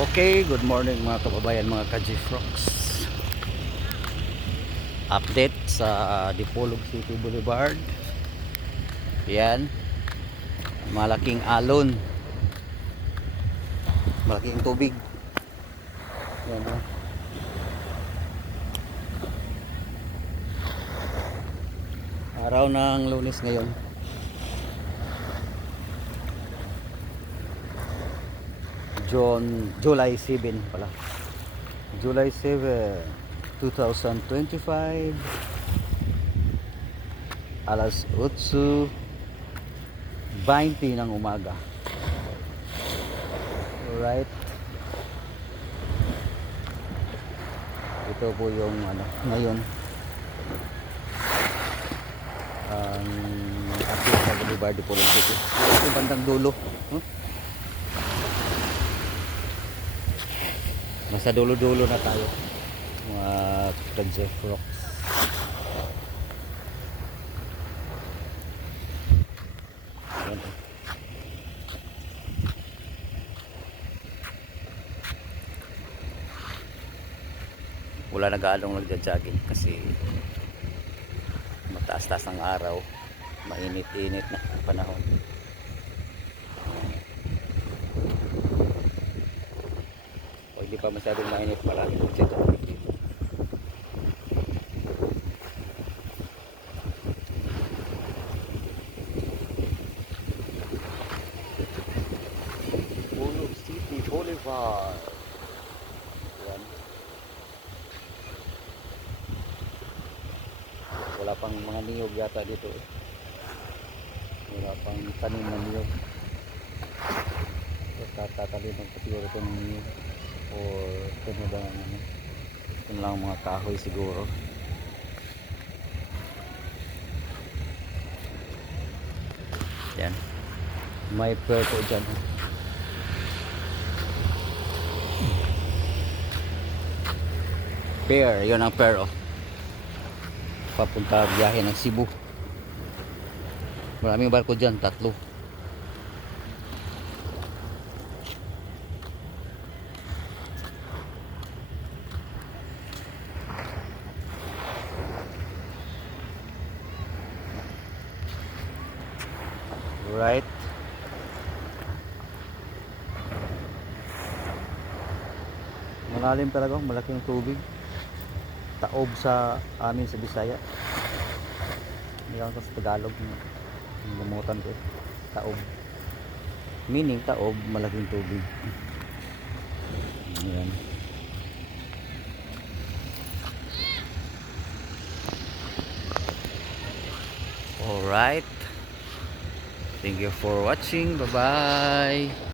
Okay, good morning mga kababayan, mga ka-G-Frogs. Update sa Dipolog City Boulevard. Yan, malaking alon, malaking tubig. Yan, oh. Araw ng Lunes ngayon. July 7 pala. July 7, 2025. Alas 8:20 ng umaga. Alright. Ito po yung ngayon. Update sa Boulevard de Polo City. Ito bandang dulo. Nasa dulo-dulo na tayo. Mga ka-G-Frogs. Wala nag-aalong nagja-jogging kasi mataas-taas ang araw, mainit-init na panahon. O hindi pa masyadong mainit, marami dito. Dipolog City Boulevard. Yan. Wala pang mga niyog yata dito eh. Wala pang tanim na niyog. Tataliman pa siguro ito ng niyog. Or ito ba ito lang mga kahoy siguro. Yan. May pear po dyan. Pear, yun ang pear oh. Papunta biyahe ng Cebu. Maraming barko dyan, 3. Right. Malalim talaga, malaking tubig. Taob sa amin sa Bisaya. Hindi lang ko sa Tagalog. Lumutan ko. Taob. Meaning taob, malaking tubig. Ayan. Alright. Thank you for watching. Bye-bye.